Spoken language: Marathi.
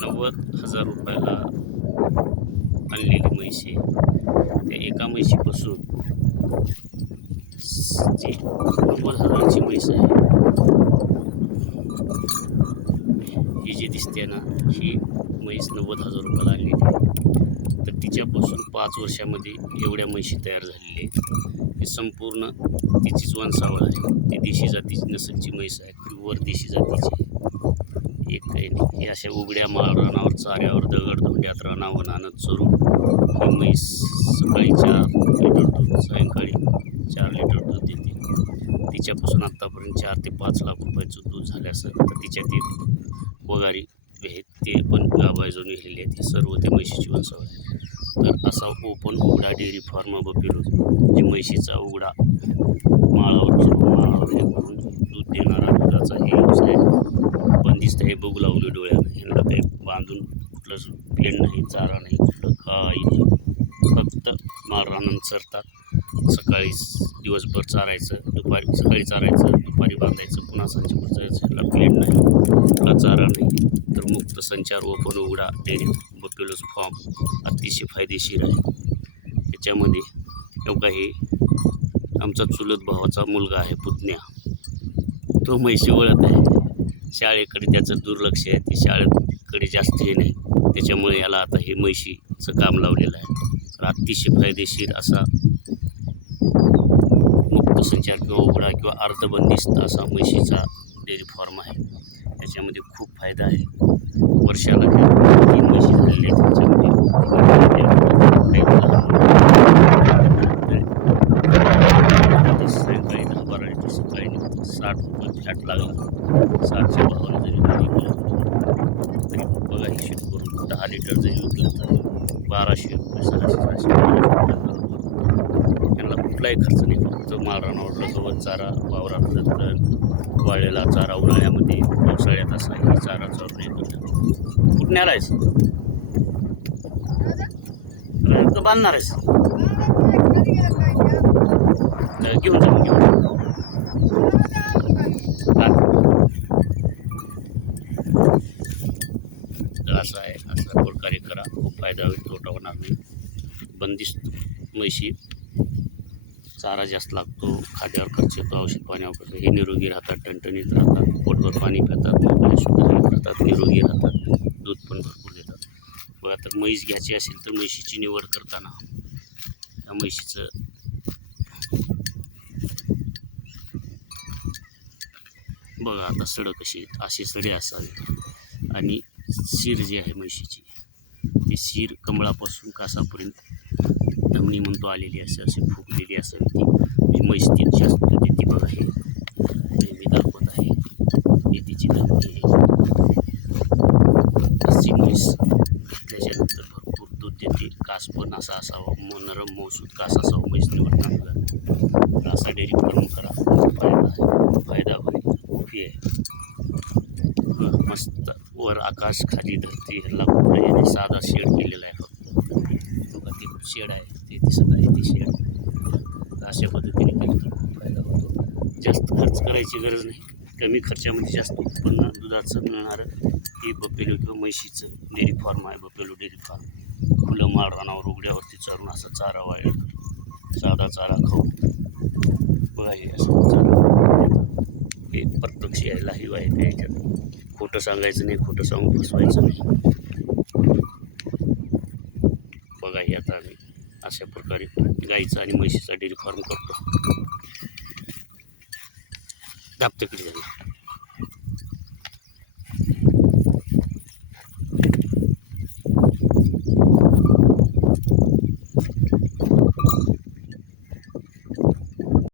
90,000 रुपयाला आणलेली म्हैस आहे. त्या एका म्हैशीपासून जी 90,000ची म्हैस आहे, ही जी दिसते ना, ही म्हैस 90,000 रुपयाला आणलेली आहे. तर तिच्यापासून 5 वर्षामध्ये एवढ्या म्हैशी तयार झालेल्या आहेत. ही संपूर्ण तिचीच वंशावळ आहे. ती देशी जातीची नसलची म्हैस आहे, प्युअर देशी जातीची. एक काही नाही. ही अशा उघड्या माळरानावर चाऱ्यावर दगडधोंड्यात रानावर आणत चरून ही म्हैस सकाळी 4 लिटर दूध, सायंकाळी 4 लिटर दूध देते. तिच्यापासून आत्तापर्यंत 4 ते 5 लाख रुपयाचं दूध झालं असेल. तर तिच्यात एक वगारी आहेत, ते पण गाभाजून गेलेले आहेत. हे सर्व ते म्हैशीची वंशावळ आहे. तर असा ओपन उघडा डेअरी फार्म बफेलो, जी म्हैशीचा उघडा माळावर चरून माळावर हे करून दूध देणारा दुधाचा हे व्यवसाय बंदिस्त आहे. बघू लावले डोळ्यानं. ह्यांना काही बांधून कुठलंच पेंड नाही, चारा नाही, कुठलं काही नाही. फक्त माळरानात चरतात. सकाळी दिवसभर चारायचं, दुपारी सकाळी चारायचं, दुपारी बांधायचं, पुन्हा संध्याकाळी जायचं. ह्याला प्लेट नाही, कुठला चारा नाही. तर मुक्त संचार ओपन उघडा डेअरी बफेलोज फार्म अतिशय फायदेशीर आहे. त्याच्यामध्ये एवढा हे आमचा चुलत भावाचा मुलगा आहे, पुतण्या. तो म्हैशी वळत आहे. शाळेकडे त्याचं दुर्लक्ष आहे, ते शाळेकडे जास्त हे नाही. त्याच्यामुळे याला आता हे म्हैशीचं काम लावलेलं आहे. तर अतिशय फायदेशीर असा मुक्त संचार किंवा उघडा किंवा अर्धबंदिस्त असा म्हैशीचा डेअरी फार्म आहे. त्याच्यामध्ये खूप फायदा आहे. वर्षाला 3 म्हशी झालेल्या आहेत. त्याच्यामध्ये सायंकाळी 10-12 लिटर, सकाळी निघतं. 60 रुपये फॅट लागला. 60च्या भावानं जरी तरी बघा हिशोब करून 10 लिटर जरी विकला तर 1200 रुपये, 600-700 त्यांना कुठलाही खर्च नाही. फक्त माळरानावर गवत चारा, वावरातलं तण, वाळलेला चारा उन्हाळ्यामध्ये, पावसाळ्यात असा हे चारा चरून येतो. कुठून आलायस? बांधणार आहेस? घेऊन जा. तर असं आहे, असा प्रकारे करा. खूप फायदा होईल, तोटा होणार नाही. बंदिस्त म्हैशी, चारा जास्त लागतो, खाद्यावर खर्च येतो, औषध पाण्यावर खर्च. हे निरोगी राहतात, टणटणीत राहतात, पोटभर पाणी पितात, मोकळे सुद्धा राहतात, निरोगी राहतात, दूध पण भरपूर देतात. बघा, तर म्हैस घ्यायची असेल तर म्हैशीची निवड करताना त्या म्हैशीचं बघा आता सडं कशी, अशी सडे असावी. आणि शीर जी आहे म्हैशीची, ती शीर कमळापासून कासापर्यंत धमनी म्हणतो आलेली असे फुगलेली असावी. ती म्हैस ती जास्त देते. बघा, हे मी दाखवत आहे, हे तिची धमनी आहे. अशी म्हैस त्याच्यानंतर भरपूर दूध देते. कास पण असा असावा, नरम मौसूद कास असावा म्हैस निवडताना. तर असा डेअरी फार्म करा, फायदा होईल. खूप हे आहे. मस्त वर आकाश, खाली धरती, ह्याला कुठला याने साधा शेड केलेला आहे. फक्त बघा, ते शेड आहे, ते दिसत आहे, ते शेड. अशा पद्धतीने केलं तर खूप फायदा होतो. जास्त खर्च करायची गरज नाही. कमी खर्चामध्ये जास्त उत्पन्न दुधाचं मिळणारं हे बफेलो किंवा म्हैशीचं डेअरी फार्म आहे. बफेलो डेअरी फार्म खुलं माळरानावर उघड्यावरती चरून असा चारा वाळेल, साधा चारा खाऊ. बघा, हे असं चारा, हे प्रत्यक्ष यायला लाईव्ह आहे. त्याच्यात खोटं सांगायचं नाही, खोटं सांगून फसवायचं नाही. बघा, हे आता आम्ही अशा प्रकारे गाईचा आणि म्हैशीचा डेअरी फार्म करतो. दाबते किती झाली.